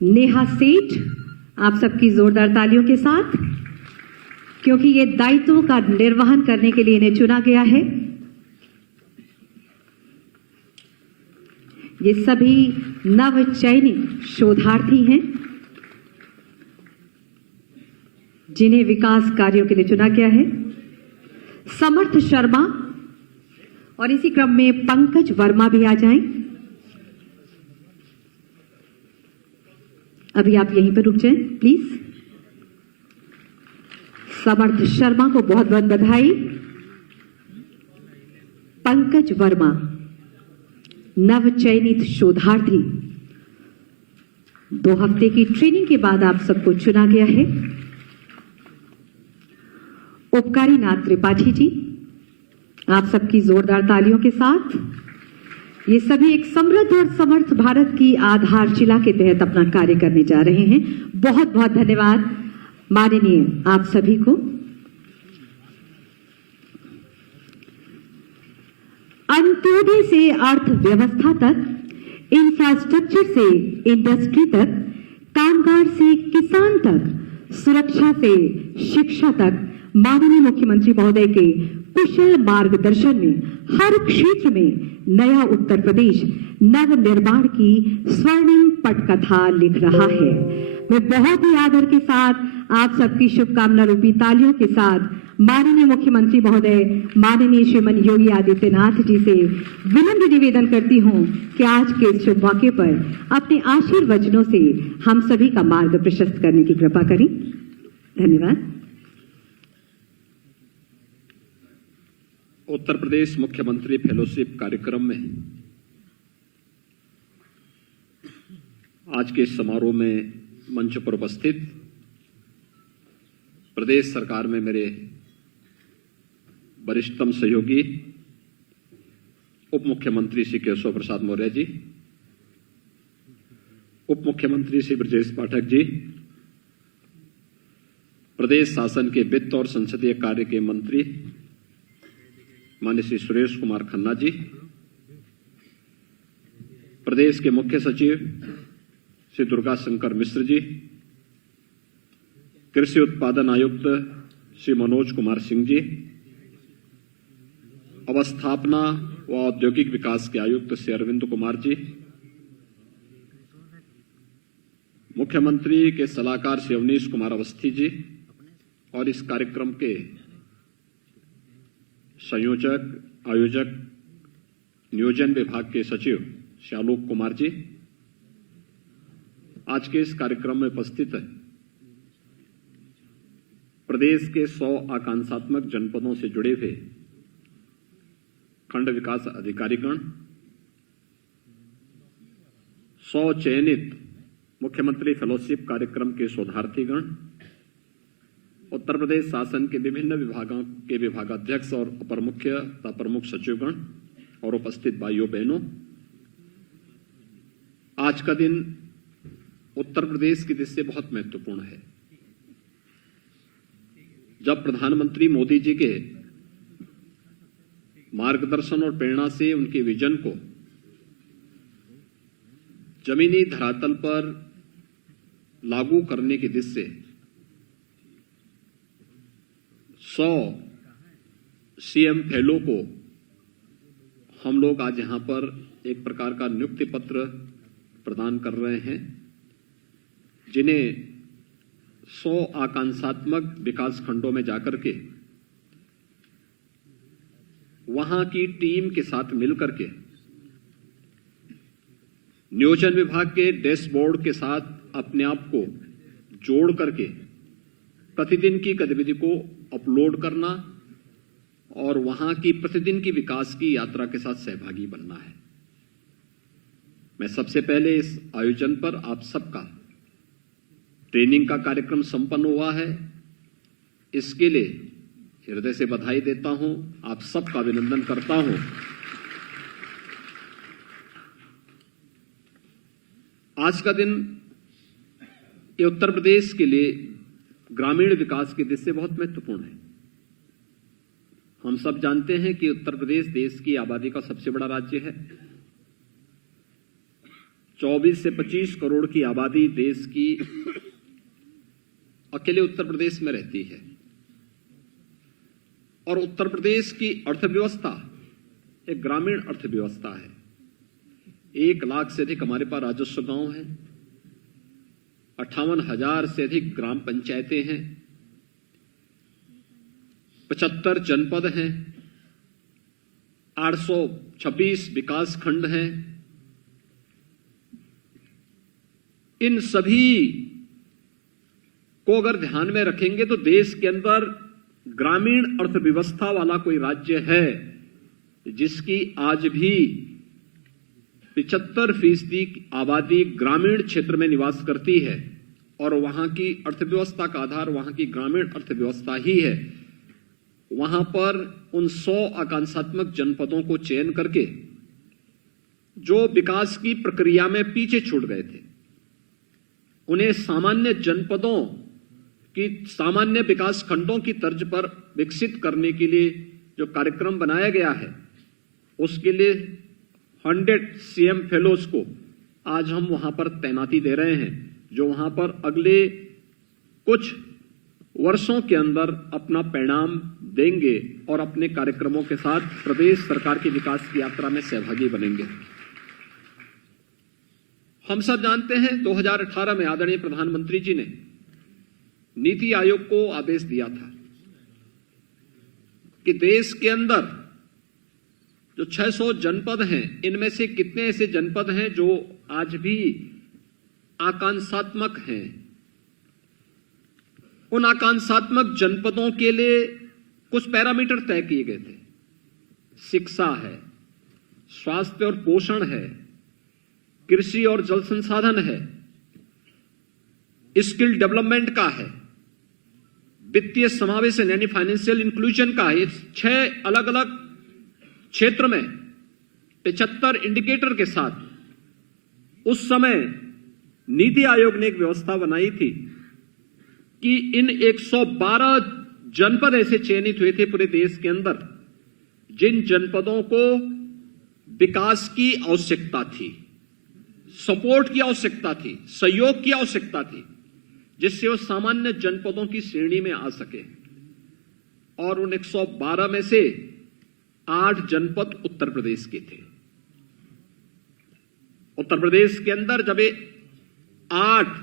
नेहा सेठ, आप सबकी जोरदार तालियों के साथ, क्योंकि ये दायित्वों का निर्वहन करने के लिए इन्हें चुना गया है। ये सभी नवचयनित शोधार्थी हैं जिन्हें विकास कार्यों के लिए चुना गया है। समर्थ शर्मा और इसी क्रम में पंकज वर्मा भी आ जाएं। अभी आप यहीं पर रुक जाएं प्लीज। समर्थ शर्मा को बहुत बहुत बधाई। पंकज वर्मा नवचयनित शोधार्थी, 2 हफ्ते की ट्रेनिंग के बाद आप सबको चुना गया है। उपकारी नाथ त्रिपाठी जी, आप सबकी जोरदार तालियों के साथ, ये सभी एक समृद्ध और समर्थ भारत की आधारशिला के तहत अपना कार्य करने जा रहे हैं। बहुत बहुत धन्यवाद माननीय आप सभी को। अंत्योदय से अर्थव्यवस्था तक, इंफ्रास्ट्रक्चर से इंडस्ट्री तक, कामगार से किसान तक, सुरक्षा से शिक्षा तक, माननीय मुख्यमंत्री महोदय के कुशल मार्गदर्शन में हर क्षेत्र में नया उत्तर प्रदेश नव निर्माण की स्वर्णिम पटकथा लिख रहा है। मैं बहुत ही आदर के साथ आप सबकी शुभकामना रूपी तालियों के साथ माननीय मुख्यमंत्री महोदय माननीय श्रीमान योगी आदित्यनाथ जी से विनम्र निवेदन करती हूं कि आज के इस शुभ मौके पर अपने आशीर्वचनों से हम सभी का मार्ग प्रशस्त करने की कृपा करें। धन्यवाद। उत्तर प्रदेश मुख्यमंत्री फेलोशिप कार्यक्रम में आज के समारोह में मंच पर उपस्थित प्रदेश सरकार में मेरे वरिष्ठतम सहयोगी उप मुख्यमंत्री श्री केशव प्रसाद मौर्य जी, उप मुख्यमंत्री श्री ब्रजेश पाठक जी, प्रदेश शासन के वित्त और संसदीय कार्य के मंत्री माननीय श्री सुरेश कुमार खन्ना जी, प्रदेश के मुख्य सचिव श्री दुर्गा शंकर मिश्र जी, कृषि उत्पादन आयुक्त श्री मनोज कुमार सिंह जी, अवस्थापना व औद्योगिक विकास के आयुक्त श्री अरविंद कुमार जी, मुख्यमंत्री के सलाहकार श्री अवनीश कुमार अवस्थी जी और इस कार्यक्रम के संयोजक, आयोजक, नियोजन विभाग के सचिव श्री आलोक कुमार जी, आज के इस कार्यक्रम में उपस्थित है प्रदेश के 100 आकांक्षात्मक जनपदों से जुड़े हुए खंड विकास अधिकारीगण, 100 चयनित मुख्यमंत्री फेलोशिप कार्यक्रम के शोधार्थीगण, उत्तर प्रदेश शासन के विभिन्न विभागों के विभागाध्यक्ष और अपर मुख्य तथा प्रमुख सचिवगण और उपस्थित भाइयों बहनों, आज का दिन उत्तर प्रदेश की दृष्टि से बहुत महत्वपूर्ण है। जब प्रधानमंत्री मोदी जी के मार्गदर्शन और प्रेरणा से उनके विजन को जमीनी धरातल पर लागू करने की दिशा से 100 सीएम फेलो को हम लोग आज यहां पर एक प्रकार का नियुक्ति पत्र प्रदान कर रहे हैं, जिन्हें 100 आकांक्षात्मक विकास खंडों में जाकर के वहां की टीम के साथ मिलकर के नियोजन विभाग के डैशबोर्ड के साथ अपने आप को जोड़ करके प्रतिदिन की गतिविधि को अपलोड करना और वहां की प्रतिदिन की विकास की यात्रा के साथ सहभागी बनना है। मैं सबसे पहले इस आयोजन पर आप सबका ट्रेनिंग का कार्यक्रम संपन्न हुआ है, इसके लिए हृदय से बधाई देता हूं, आप सबका अभिनंदन करता हूं। आज का दिन ये उत्तर प्रदेश के लिए ग्रामीण विकास की दृष्टि से बहुत महत्वपूर्ण है। हम सब जानते हैं कि उत्तर प्रदेश देश की आबादी का सबसे बड़ा राज्य है। 24 से 25 करोड़ की आबादी देश की अकेले उत्तर प्रदेश में रहती है और उत्तर प्रदेश की अर्थव्यवस्था एक ग्रामीण अर्थव्यवस्था है। 1 लाख से अधिक हमारे पास राजस्व गांव हैं, 58,000 से अधिक ग्राम पंचायतें हैं, 75 जनपद हैं, 826 विकास खंड हैं। इन सभी को अगर ध्यान में रखेंगे तो देश के अंदर ग्रामीण अर्थव्यवस्था वाला कोई राज्य है जिसकी आज भी 75% आबादी ग्रामीण क्षेत्र में निवास करती है और वहां की अर्थव्यवस्था का आधार वहां की ग्रामीण अर्थव्यवस्था ही है। वहां पर उन 100 आकांक्षात्मक जनपदों को चयन करके जो विकास की प्रक्रिया में पीछे छूट गए थे, उन्हें सामान्य जनपदों की सामान्य विकास खंडों की तर्ज पर विकसित करने के लिए जो कार्यक्रम बनाया गया है, उसके लिए 100 सीएम फेलोज को आज हम वहां पर तैनाती दे रहे हैं, जो वहां पर अगले कुछ वर्षों के अंदर अपना परिणाम देंगे और अपने कार्यक्रमों के साथ प्रदेश सरकार की विकास की यात्रा में सहभागी बनेंगे। हम सब जानते हैं 2018 में आदरणीय प्रधानमंत्री जी ने नीति आयोग को आदेश दिया था कि देश के अंदर जो 600 जनपद हैं, इनमें से कितने ऐसे जनपद हैं जो आज भी आकांक्षात्मक हैं। उन आकांक्षात्मक जनपदों के लिए कुछ पैरामीटर तय किए गए थे। शिक्षा है, स्वास्थ्य और पोषण है, कृषि और जल संसाधन है, स्किल डेवलपमेंट का है, वित्तीय समावेशन यानी फाइनेंशियल इंक्लूजन का है। 6 अलग अलग क्षेत्र में 75 इंडिकेटर के साथ उस समय नीति आयोग ने एक व्यवस्था बनाई थी कि इन 112 जनपद ऐसे चयनित हुए थे पूरे देश के अंदर जिन जनपदों को विकास की आवश्यकता थी, सपोर्ट की आवश्यकता थी, सहयोग की आवश्यकता थी, जिससे वो सामान्य जनपदों की श्रेणी में आ सके। और उन 112 में से 8 जनपद उत्तर प्रदेश के थे। उत्तर प्रदेश के अंदर जब 8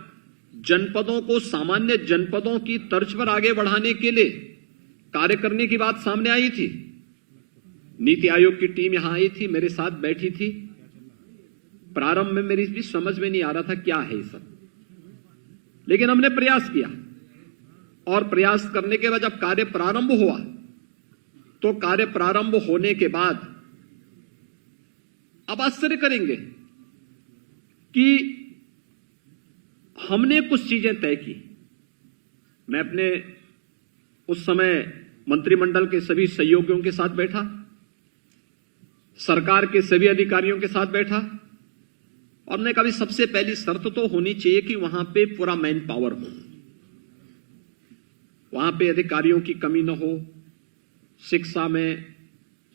जनपदों को सामान्य जनपदों की तर्ज पर आगे बढ़ाने के लिए कार्य करने की बात सामने आई थी, नीति आयोग की टीम यहां आई थी, मेरे साथ बैठी थी। प्रारंभ में मेरी भी समझ में नहीं आ रहा था क्या है ये सब, लेकिन हमने प्रयास किया और प्रयास करने के बाद जब कार्य प्रारंभ हुआ तो कार्य प्रारंभ होने के बाद अब आश्चर्य करेंगे कि हमने कुछ चीजें तय की। मैं अपने उस समय मंत्रिमंडल के सभी सहयोगियों के साथ बैठा, सरकार के सभी अधिकारियों के साथ बैठा और हमने कहा सबसे पहली शर्त तो होनी चाहिए कि वहां पे पूरा मैन पावर हो, वहां पे अधिकारियों की कमी न हो, शिक्षा में,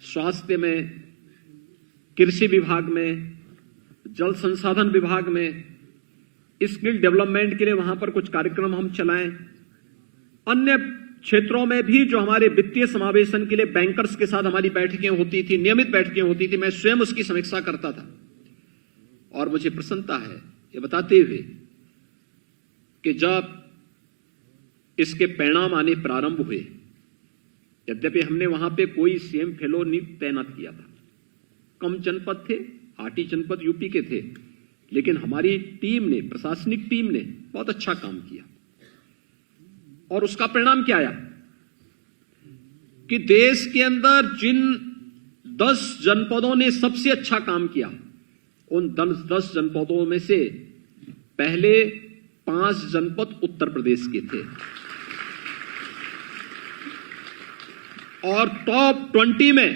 स्वास्थ्य में, कृषि विभाग में, जल संसाधन विभाग में, स्किल डेवलपमेंट के लिए वहां पर कुछ कार्यक्रम हम चलाएं। अन्य क्षेत्रों में भी जो हमारे वित्तीय समावेशन के लिए बैंकर्स के साथ हमारी बैठकें होती थी, नियमित बैठकें होती थी, मैं स्वयं उसकी समीक्षा करता था और मुझे प्रसन्नता है ये बताते हुए कि जब इसके परिणाम आने प्रारंभ हुए, यद्यपि हमने वहां पे कोई सीएम फेलो नहीं तैनात किया था, कम जनपद थे, 8 ही जनपद यूपी के थे, लेकिन हमारी टीम ने, प्रशासनिक टीम ने बहुत अच्छा काम किया और उसका परिणाम क्या आया कि देश के अंदर जिन 10 जनपदों ने सबसे अच्छा काम किया, उन 10 जनपदों में से पहले 5 जनपद उत्तर प्रदेश के थे और टॉप 20 में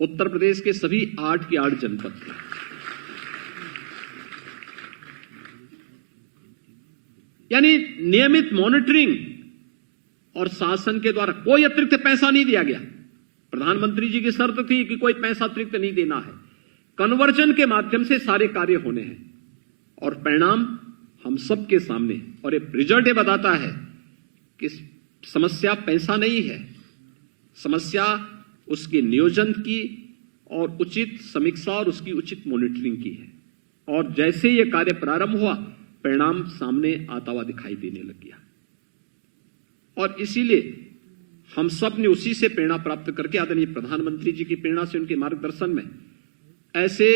उत्तर प्रदेश के सभी 8 के 8 जनपद थे। यानी नियमित मॉनिटरिंग और शासन के द्वारा कोई अतिरिक्त पैसा नहीं दिया गया। प्रधानमंत्री जी की शर्त थी कि कोई पैसा अतिरिक्त नहीं देना है, कन्वर्जन के माध्यम से सारे कार्य होने हैं। और परिणाम हम सबके सामने, और ये रिजल्ट ये बताता है कि समस्या पैसा नहीं है, समस्या उसके नियोजन की और उचित समीक्षा और उसकी उचित मॉनिटरिंग की है। और जैसे ये कार्य प्रारंभ हुआ, परिणाम सामने आता हुआ दिखाई देने लग गया। और इसीलिए हम सब ने उसी से प्रेरणा प्राप्त करके आदरणीय प्रधानमंत्री जी की प्रेरणा से, उनके मार्गदर्शन में, ऐसे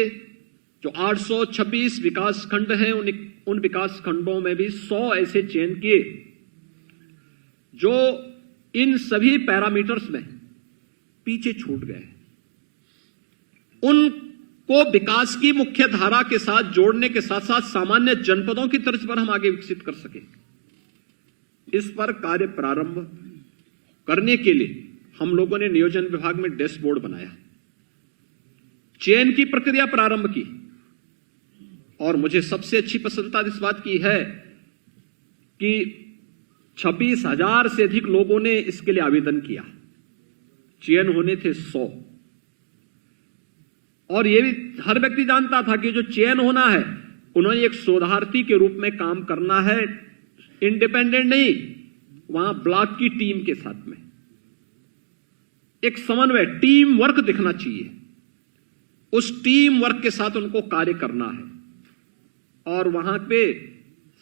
जो 826 विकास खंड हैं, उन विकास खंडों में भी 100 ऐसे चयन किए जो इन सभी पैरामीटर्स में पीछे छूट गए। उनको विकास की मुख्य धारा के साथ जोड़ने के साथ साथ सामान्य जनपदों की तर्ज पर हम आगे विकसित कर सके। इस पर कार्य प्रारंभ करने के लिए हम लोगों ने नियोजन विभाग में डैशबोर्ड बनाया, चयन की प्रक्रिया प्रारंभ की, और मुझे सबसे अच्छी प्रसन्नता इस बात की है कि 26,000 से अधिक लोगों ने इसके लिए आवेदन किया। चयन होने थे 100, और यह भी हर व्यक्ति जानता था कि जो चयन होना है, उन्होंने एक शोधार्थी के रूप में काम करना है, इंडिपेंडेंट नहीं, वहां ब्लॉक की टीम के साथ में एक समन्वय, टीम वर्क दिखना चाहिए। उस टीम वर्क के साथ उनको कार्य करना है, और वहां पे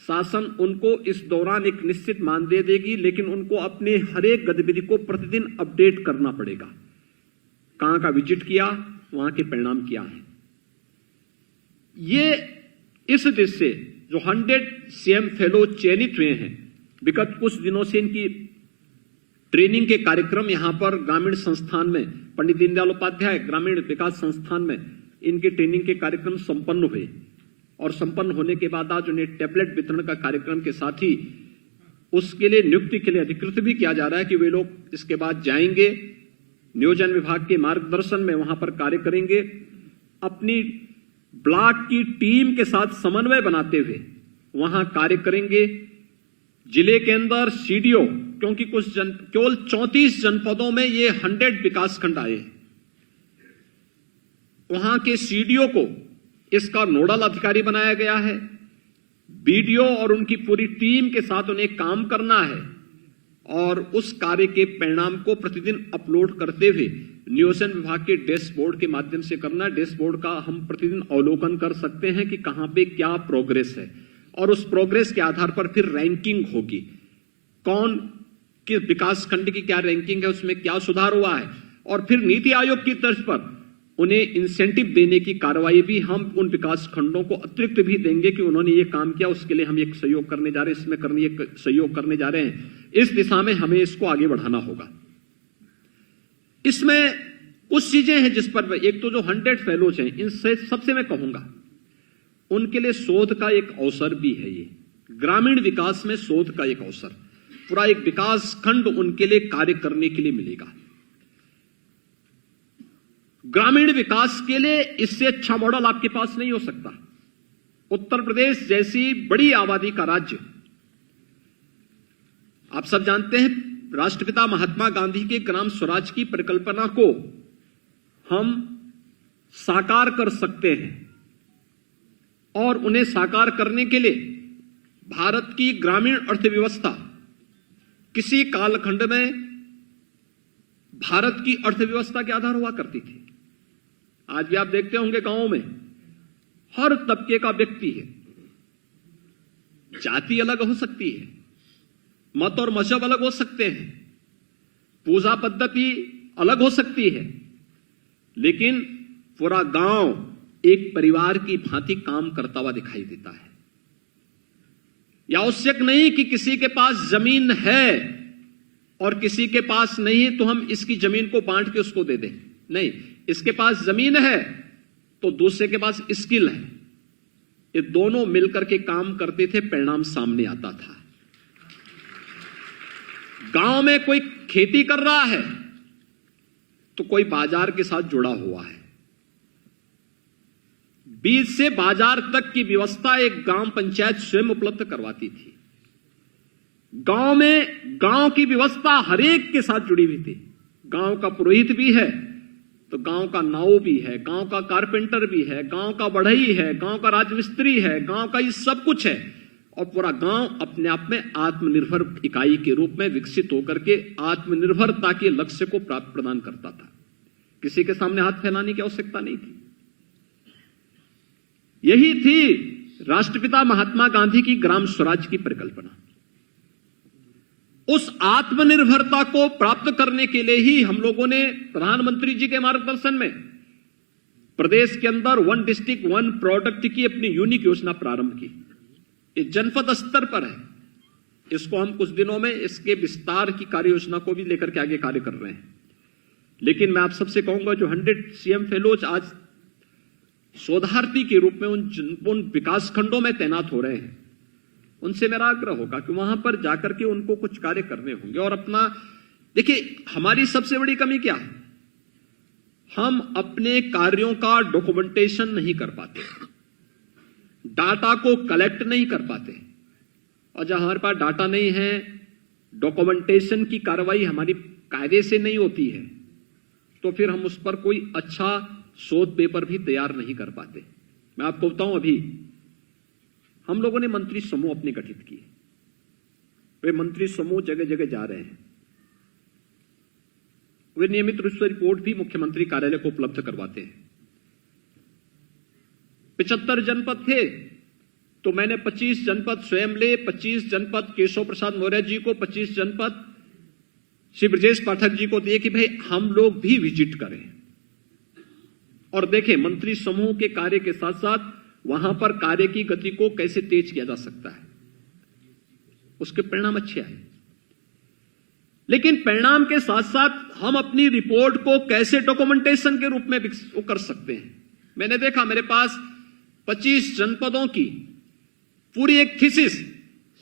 शासन उनको इस दौरान एक निश्चित मान दे देगी, लेकिन उनको अपने हर एक गतिविधि को प्रतिदिन अपडेट करना पड़ेगा। कहां का विजिट किया, वहां के परिणाम क्या है। ये इस दृष्टि से जो 100 सीएम फेलो चयनित हुए हैं, विगत कुछ दिनों से इनकी ट्रेनिंग के कार्यक्रम यहां पर ग्रामीण संस्थान में, पंडित दीनदयाल उपाध्याय ग्रामीण विकास संस्थान में इनके ट्रेनिंग के कार्यक्रम संपन्न हुए, और संपन्न होने के बाद आज उन्हें टैबलेट वितरण का कार्यक्रम के साथ ही उसके लिए नियुक्ति के लिए अधिकृत भी किया जा रहा है कि वे लोग इसके बाद जाएंगे, नियोजन विभाग के मार्गदर्शन में वहां पर कार्य करेंगे, अपनी ब्लॉक की टीम के साथ समन्वय बनाते हुए वहां कार्य करेंगे। जिले के अंदर सीडीओ, क्योंकि केवल 34 जनपदों में ये 100 विकासखंड आए, वहां के सीडीओ को इसका नोडल अधिकारी बनाया गया है। बीडीओ और उनकी पूरी टीम के साथ उन्हें काम करना है, और उस कार्य के परिणाम को प्रतिदिन अपलोड करते हुए नियोजन विभाग के डैशबोर्ड के माध्यम से करना। डैशबोर्ड का हम प्रतिदिन अवलोकन कर सकते हैं कि कहां पे क्या प्रोग्रेस है, और उस प्रोग्रेस के आधार पर फिर रैंकिंग होगी, कौन किस विकास खंड की क्या रैंकिंग है, उसमें क्या सुधार हुआ है, और फिर नीति आयोग की तर्ज पर उन्हें इंसेंटिव देने की कार्रवाई भी हम उन विकास खंडों को अतिरिक्त भी देंगे कि उन्होंने ये काम किया, उसके लिए हम एक सहयोग करने जा रहे हैं, इसमें करने एक सहयोग करने जा रहे हैं। इस दिशा में हमें इसको आगे बढ़ाना होगा। इसमें कुछ चीजें हैं जिस पर, एक तो जो 100 फेलोज हैं, इनसे सबसे मैं कहूंगा उनके लिए शोध का एक अवसर भी है। ये ग्रामीण विकास में शोध का एक अवसर, पूरा एक विकास खंड उनके लिए कार्य करने के लिए मिलेगा। ग्रामीण विकास के लिए इससे अच्छा मॉडल आपके पास नहीं हो सकता। उत्तर प्रदेश जैसी बड़ी आबादी का राज्य, आप सब जानते हैं, राष्ट्रपिता महात्मा गांधी के ग्राम स्वराज की परिकल्पना को हम साकार कर सकते हैं, और उन्हें साकार करने के लिए भारत की ग्रामीण अर्थव्यवस्था किसी कालखंड में भारत की अर्थव्यवस्था के आधार हुआ करती थी। आज भी आप देखते होंगे गांवों में हर तबके का व्यक्ति है, जाति अलग हो सकती है, मत और मजहब अलग हो सकते हैं, पूजा पद्धति अलग हो सकती है, लेकिन पूरा गांव एक परिवार की भांति काम करता हुआ दिखाई देता है। यह आवश्यक नहीं कि किसी के पास जमीन है और किसी के पास नहीं है तो हम इसकी जमीन को बांट के उसको दे दें, नहीं, इसके पास जमीन है तो दूसरे के पास स्किल है, ये दोनों मिलकर के काम करते थे, परिणाम सामने आता था। गांव में कोई खेती कर रहा है तो कोई बाजार के साथ जुड़ा हुआ है, बीज से बाजार तक की व्यवस्था एक ग्राम पंचायत स्वयं उपलब्ध करवाती थी। गांव में गांव की व्यवस्था हर एक के साथ जुड़ी हुई थी। गांव का पुरोहित भी है, तो गांव का नाऊ भी है, गांव का कारपेंटर भी है, गांव का बढ़ई है, गांव का राजमिस्त्री है, गांव का ये सब कुछ है। और पूरा गांव अपने आप में आत्मनिर्भर इकाई के रूप में विकसित होकर के आत्मनिर्भरता के लक्ष्य को प्राप्त प्रदान करता था। किसी के सामने हाथ फैलाने की आवश्यकता नहीं थी। यही थी राष्ट्रपिता महात्मा गांधी की ग्राम स्वराज की परिकल्पना। उस आत्मनिर्भरता को प्राप्त करने के लिए ही हम लोगों ने प्रधानमंत्री जी के मार्गदर्शन में प्रदेश के अंदर 1 डिस्ट्रिक्ट 1 प्रोडक्ट की अपनी यूनिक योजना प्रारंभ की। ये जनपद स्तर पर है। इसको हम कुछ दिनों में इसके विस्तार की कार्य योजना को भी लेकर के आगे कार्य कर रहे हैं। लेकिन मैं आप सबसे कहूंगा, जो 100 सीएम फेलोज आज शोधार्थी के रूप में उन विकास खंडों में तैनात हो रहे हैं, उनसे मेरा आग्रह होगा कि वहां पर जाकर के उनको कुछ कार्य करने होंगे। और अपना देखिए, हमारी सबसे बड़ी कमी क्या है? हम अपने कार्यों का डॉक्यूमेंटेशन नहीं कर पाते, डाटा को कलेक्ट नहीं कर पाते। और जब हमारे पास डाटा नहीं है, डॉक्यूमेंटेशन की कार्रवाई हमारी कायदे से नहीं होती है, तो फिर हम उस पर कोई अच्छा शोध पेपर भी तैयार नहीं कर पाते। मैं आपको बताऊं, अभी हम लोगों ने मंत्री समूह अपने गठित किए। वे मंत्री समूह जगह जगह जा रहे हैं। वे नियमित रूप से रिपोर्ट भी मुख्यमंत्री कार्यालय को उपलब्ध करवाते हैं। 75 जनपद थे, तो मैंने 25 जनपद स्वयं ले, 25 जनपद केशव प्रसाद मौर्य जी को, 25 जनपद श्री ब्रजेश पाठक जी को दिए कि भाई हम लोग भी विजिट करें और देखें मंत्री समूह के कार्य के साथ साथ वहां पर कार्य की गति को कैसे तेज किया जा सकता है। उसके परिणाम अच्छे आए, लेकिन परिणाम के साथ साथ हम अपनी रिपोर्ट को कैसे डॉक्यूमेंटेशन के रूप में कर सकते हैं। मैंने देखा, मेरे पास 25 जनपदों की पूरी एक थीसिस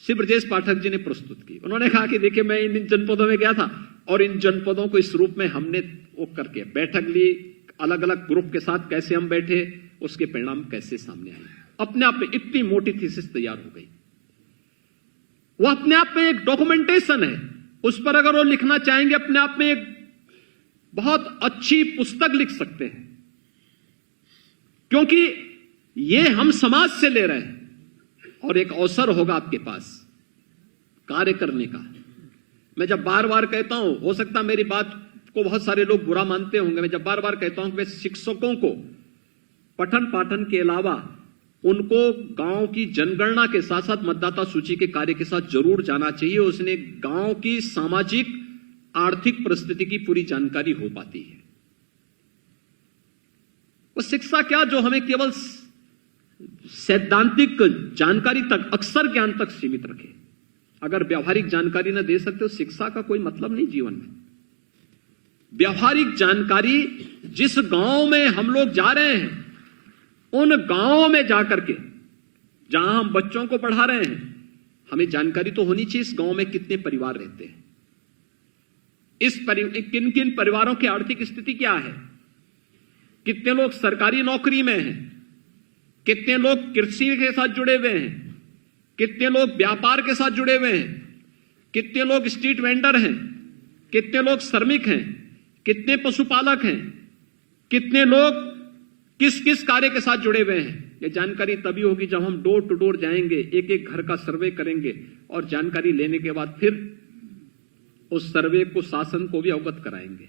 श्री ब्रजेश पाठक जी ने प्रस्तुत की। उन्होंने कहा कि देखिए, मैं इन जनपदों में गया था और इन जनपदों को इस रूप में हमने वो करके बैठक ली, अलग अलग ग्रुप के साथ कैसे हम बैठे, उसके परिणाम कैसे सामने आए। अपने आप में इतनी मोटी थीसिस तैयार हो गई। वो अपने आप में एक डॉक्यूमेंटेशन है। उस पर अगर वो लिखना चाहेंगे, अपने आप में एक बहुत अच्छी पुस्तक लिख सकते हैं, क्योंकि ये हम समाज से ले रहे हैं और एक अवसर होगा आपके पास कार्य करने का। मैं जब बार बार कहता हूं, हो सकता मेरी बात को बहुत सारे लोग बुरा मानते होंगे, मैं जब बार बार कहता हूं कि शिक्षकों को पठन पाठन के अलावा उनको गांव की जनगणना के साथ साथ मतदाता सूची के कार्य के साथ जरूर जाना चाहिए। उसने गांव की सामाजिक आर्थिक परिस्थिति की पूरी जानकारी हो पाती है। वो शिक्षा क्या जो हमें केवल सैद्धांतिक जानकारी तक, अक्षर ज्ञान तक सीमित रखे। अगर व्यावहारिक जानकारी न दे सकते तो शिक्षा का कोई मतलब नहीं जीवन में। व्यावहारिक जानकारी, जिस गांव में हम लोग जा रहे हैं, उन गांवों में जाकर के जहां हम बच्चों को पढ़ा रहे हैं, हमें जानकारी तो होनी चाहिए इस गांव में कितने परिवार रहते हैं, किन किन परिवारों की आर्थिक स्थिति क्या है, कितने लोग सरकारी नौकरी में हैं, कितने लोग कृषि के साथ जुड़े हुए हैं, कितने लोग व्यापार के साथ जुड़े हुए हैं, कितने लोग स्ट्रीट वेंडर हैं, कितने लोग श्रमिक हैं, कितने पशुपालक हैं, कितने लोग किस किस कार्य के साथ जुड़े हुए हैं। ये जानकारी तभी होगी जब हम डोर टू डोर जाएंगे, एक एक घर का सर्वे करेंगे और जानकारी लेने के बाद फिर उस सर्वे को शासन को भी अवगत कराएंगे।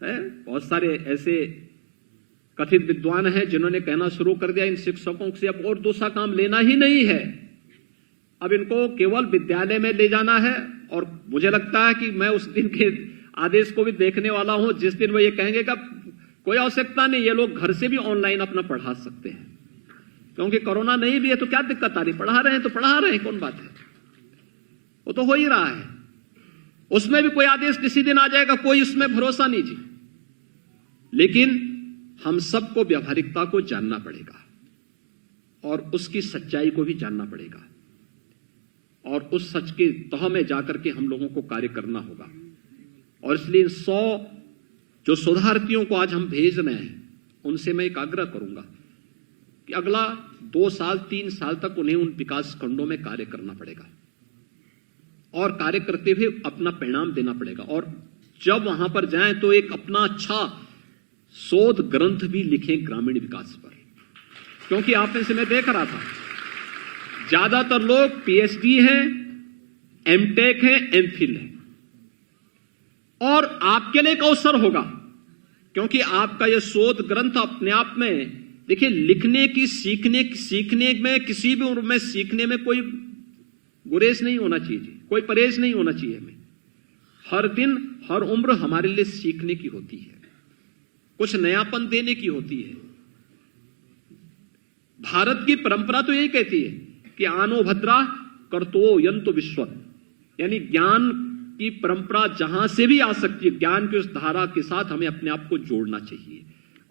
है बहुत सारे ऐसे कथित विद्वान हैं जिन्होंने कहना शुरू कर दिया इन शिक्षकों से अब और दूसरा काम लेना ही नहीं है, अब इनको केवल विद्यालय में ले जाना है। और मुझे लगता है कि मैं उस दिन के आदेश को भी देखने वाला हूं जिस दिन वो ये कहेंगे कि कोई आवश्यकता नहीं, ये लोग घर से भी ऑनलाइन अपना पढ़ा सकते हैं, क्योंकि कोरोना नहीं भी है तो क्या दिक्कत आ रही, पढ़ा रहे हैं तो पढ़ा रहे हैं, कौन बात है, वो तो हो ही रहा है। उसमें भी कोई आदेश किसी दिन आ जाएगा, कोई उसमें भरोसा नहीं जी। लेकिन हम सबको व्यावहारिकता को जानना पड़ेगा और उसकी सच्चाई को भी जानना पड़ेगा और उस सच के तह में जाकर के हम लोगों को कार्य करना होगा। और इसलिए 100 जो शोधार्थियों को आज हम भेज रहे हैं, उनसे मैं एक आग्रह करूंगा कि अगला 2 साल 3 साल तक उन्हें उन विकास खंडों में कार्य करना पड़ेगा और कार्य करते हुए अपना परिणाम देना पड़ेगा। और जब वहां पर जाएं तो एक अपना अच्छा शोध ग्रंथ भी लिखें ग्रामीण विकास पर, क्योंकि आप में से मैं देख रहा था ज्यादातर लोग पीएचडी हैं, एमटेक हैं, एमफिल हैं, और आपके लिए एक अवसर होगा, क्योंकि आपका यह शोध ग्रंथ अपने आप में, देखिए, लिखने की सीखने में, किसी भी उम्र में सीखने में कोई गुरेज नहीं होना चाहिए, कोई परहेज नहीं होना चाहिए। हमें हर दिन, हर उम्र हमारे लिए सीखने की होती है, कुछ नयापन देने की होती है। भारत की परंपरा तो यही कहती है कि आनो भद्रा कर्तो यंतो विश्वत, यानी ज्ञान की परंपरा जहां से भी आ सकती है, ज्ञान की उस धारा के साथ हमें अपने आप को जोड़ना चाहिए,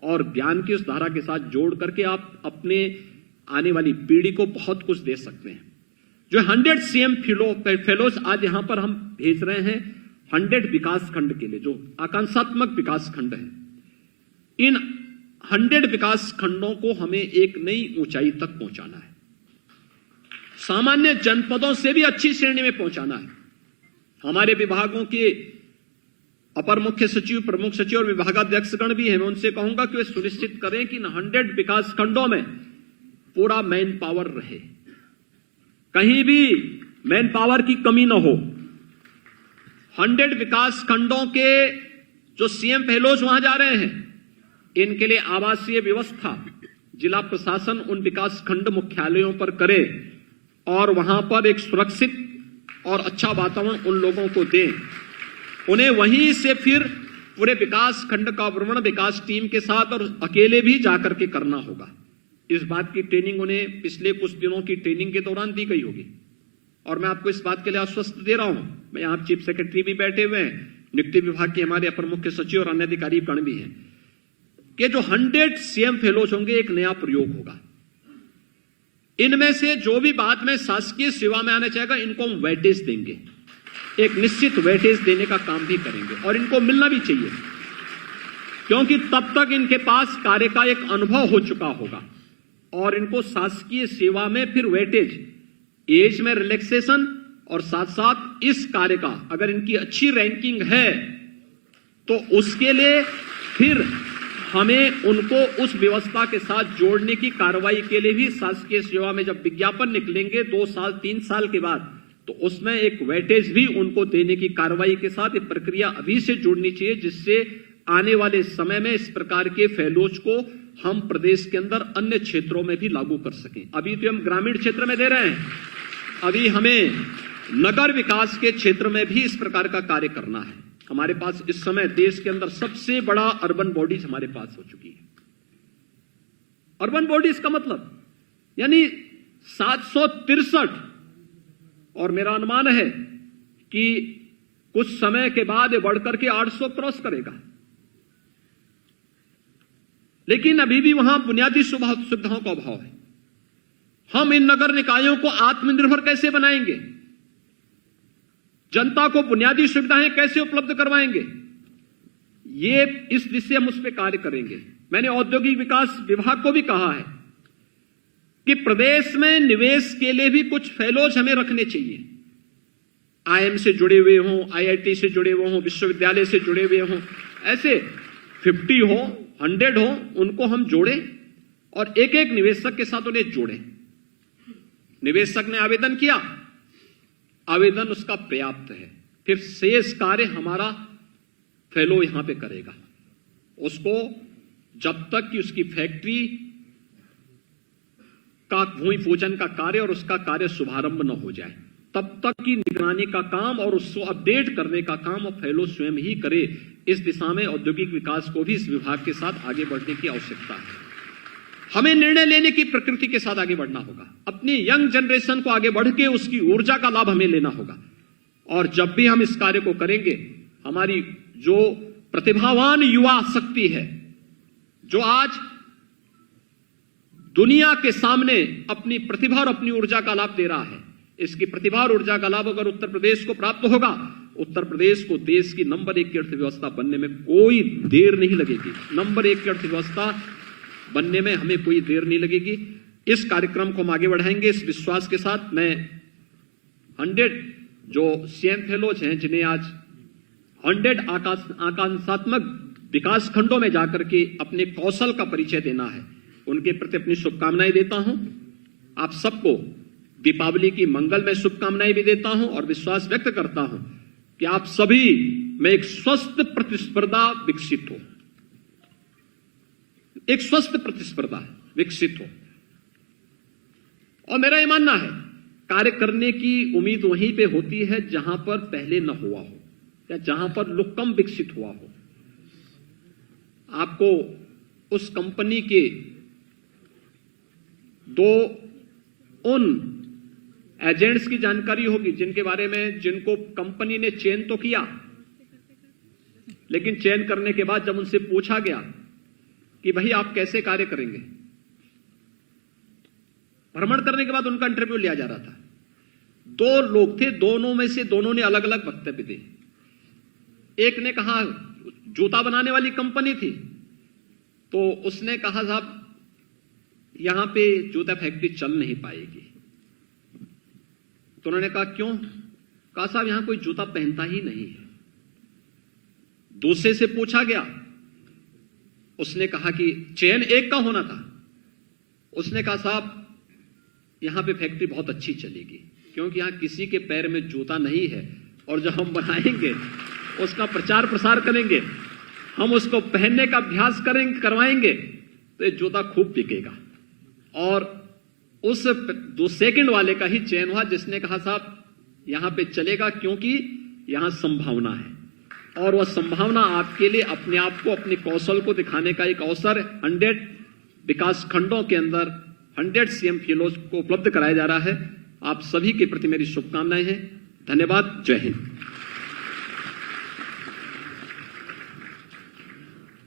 और ज्ञान की उस धारा के साथ जोड़ करके आप अपने आने वाली पीढ़ी को बहुत कुछ दे सकते हैं। जो 100 सीएम फेलोज आज यहां पर हम भेज रहे हैं 100 विकास खंड के लिए, जो आकांक्षात्मक विकास खंड है, इन 100 विकास खंडों को हमें एक नई ऊंचाई तक पहुंचाना है, सामान्य जनपदों से भी अच्छी श्रेणी में पहुंचाना है। हमारे विभागों के अपर मुख्य सचिव, प्रमुख सचिव और विभागाध्यक्षगण भी हैं, मैं उनसे कहूंगा कि वे सुनिश्चित करें कि 100 विकास खंडों में पूरा मैन पावर रहे, कहीं भी मैन पावर की कमी न हो। 100 विकास खंडों के जो सीएम फेलोज वहां जा रहे हैं, इनके लिए आवासीय व्यवस्था जिला प्रशासन उन विकास खंड मुख्यालयों पर करे, और वहां पर एक सुरक्षित और अच्छा वातावरण उन लोगों को दें। उन्हें वहीं से फिर पूरे विकास खंड का भ्रमण विकास टीम के साथ और अकेले भी जाकर के करना होगा। इस बात की ट्रेनिंग उन्हें पिछले कुछ दिनों की ट्रेनिंग के दौरान दी गई होगी, और मैं आपको इस बात के लिए आश्वस्त दे रहा हूं। मैं यहां चीफ सेक्रेटरी भी बैठे हुए हैं, नियुक्ति विभाग के हमारे अपर मुख्य सचिव और अन्य अधिकारी गण भी हैं, कि जो 100 सीएम फेलोज होंगे, एक नया प्रयोग होगा। इनमें से जो भी बाद में शासकीय सेवा में आना चाहेगा, इनको हम वेटेज देंगे, एक निश्चित वेटेज देने का काम भी करेंगे, और इनको मिलना भी चाहिए, क्योंकि तब तक इनके पास कार्य का एक अनुभव हो चुका होगा, और इनको शासकीय सेवा में फिर वेटेज, एज में रिलैक्सेशन, और साथ साथ इस कार्य का अगर इनकी अच्छी रैंकिंग है तो उसके लिए फिर हमें उनको उस व्यवस्था के साथ जोड़ने की कार्रवाई के लिए भी शासकीय सेवा में जब विज्ञापन निकलेंगे 2 साल 3 साल के बाद, तो उसमें एक वेटेज भी उनको देने की कार्रवाई के साथ एक प्रक्रिया अभी से जुड़नी चाहिए, जिससे आने वाले समय में इस प्रकार के फेलोज को हम प्रदेश के अंदर अन्य क्षेत्रों में भी लागू कर सकें। अभी तो हम ग्रामीण क्षेत्र में दे रहे हैं, अभी हमें नगर विकास के क्षेत्र में भी इस प्रकार का कार्य करना है। हमारे पास इस समय देश के अंदर सबसे बड़ा अर्बन बॉडीज हमारे पास हो चुकी है। अर्बन बॉडीज का मतलब यानी 763, और मेरा अनुमान है कि कुछ समय के बाद ये बढ़कर के 800 क्रॉस करेगा। लेकिन अभी भी वहां बुनियादी सुविधाओं का अभाव है। हम इन नगर निकायों को आत्मनिर्भर कैसे बनाएंगे, जनता को बुनियादी सुविधाएं कैसे उपलब्ध करवाएंगे, ये इस दिशा हम उस पर कार्य करेंगे। मैंने औद्योगिक विकास विभाग को भी कहा है कि प्रदेश में निवेश के लिए भी कुछ फेलोज हमें रखने चाहिए, आईएम से जुड़े हुए हों, आईआईटी से जुड़े हुए हों, विश्वविद्यालय से जुड़े हुए हों, ऐसे 50 हो, 100 हो, उनको हम जोड़ें और एक एक निवेशक के साथ उन्हें जोड़ें। निवेशक ने आवेदन किया, आवेदन उसका पर्याप्त है, फिर शेष कार्य हमारा फेलो यहां पे करेगा। उसको जब तक कि उसकी फैक्ट्री का भूमि पूजन का कार्य और उसका कार्य शुभारंभ न हो जाए, तब तक की निगरानी का काम और उसको अपडेट करने का काम और फेलो स्वयं ही करे। इस दिशा में औद्योगिक विकास को भी इस विभाग के साथ आगे बढ़ने की आवश्यकता है। हमें निर्णय लेने की प्रकृति के साथ आगे बढ़ना होगा, अपनी यंग जनरेशन को आगे बढ़ के उसकी ऊर्जा का लाभ हमें लेना होगा। और जब भी हम इस कार्य को करेंगे, हमारी जो प्रतिभावान युवा शक्ति है, जो आज दुनिया के सामने अपनी प्रतिभा और अपनी ऊर्जा का लाभ दे रहा है, इसकी प्रतिभा और ऊर्जा का लाभ अगर उत्तर प्रदेश को प्राप्त होगा, उत्तर प्रदेश को देश की नंबर 1 की अर्थव्यवस्था बनने में कोई देर नहीं लगेगी। नंबर 1 की अर्थव्यवस्था बनने में हमें कोई देर नहीं लगेगी। इस कार्यक्रम को हम आगे बढ़ाएंगे इस विश्वास के साथ। मैं 100 जो सीएम फेलोज हैं, जिन्हें आज 100 आकांक्षात्मक विकास खंडों में जाकर के अपने कौशल का परिचय देना है। उनके प्रति अपनी शुभकामनाएं देता हूं। आप सबको दीपावली की मंगलमय शुभकामनाएं भी देता हूं और विश्वास व्यक्त करता हूं कि आप सभी में एक स्वस्थ प्रतिस्पर्धा विकसित हो, एक स्वस्थ प्रतिस्पर्धा विकसित हो। और मेरा यह मानना है, कार्य करने की उम्मीद वहीं पे होती है जहां पर पहले न हुआ हो या जहां पर लोग कम विकसित हुआ हो। आपको उस कंपनी के दो उन एजेंट्स की जानकारी होगी जिनको कंपनी ने चयन तो किया, लेकिन चयन करने के बाद जब उनसे पूछा गया कि भाई आप कैसे कार्य करेंगे, भ्रमण करने के बाद उनका इंटरव्यू लिया जा रहा था। 2 लोग थे, दोनों में से दोनों ने अलग अलग वक्तव्य दिए। एक ने कहा, जूता बनाने वाली कंपनी थी, तो उसने कहा साहब यहां पे जूता फैक्ट्री चल नहीं पाएगी। तो उन्होंने कहा क्यों? कहा साहब यहां कोई जूता पहनता ही नहीं है। दूसरे से पूछा गया, उसने कहा कि चयन एक का होना था। उसने कहा साहब यहां पे फैक्ट्री बहुत अच्छी चलेगी क्योंकि यहां किसी के पैर में जूता नहीं है, और जब हम बनाएंगे उसका प्रचार प्रसार करेंगे, हम उसको पहनने का अभ्यास करवाएंगे तो ये जूता खूब बिकेगा। और उस 2 सेकंड वाले का ही चयन हुआ जिसने कहा साहब यहां पे चलेगा क्योंकि यहां संभावना है, और वह संभावना आपके लिए अपने आप को, अपने कौशल को दिखाने का एक अवसर 100 विकास खंडों के अंदर 100 सीएम फेलोज को उपलब्ध कराया जा रहा है। आप सभी के प्रति मेरी शुभकामनाएं हैं। धन्यवाद। जय हिंद।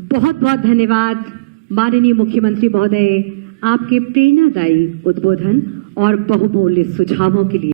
बहुत बहुत धन्यवाद माननीय मुख्यमंत्री महोदय, आपके प्रेरणादायी उद्बोधन और बहुमूल्य सुझावों के लिए।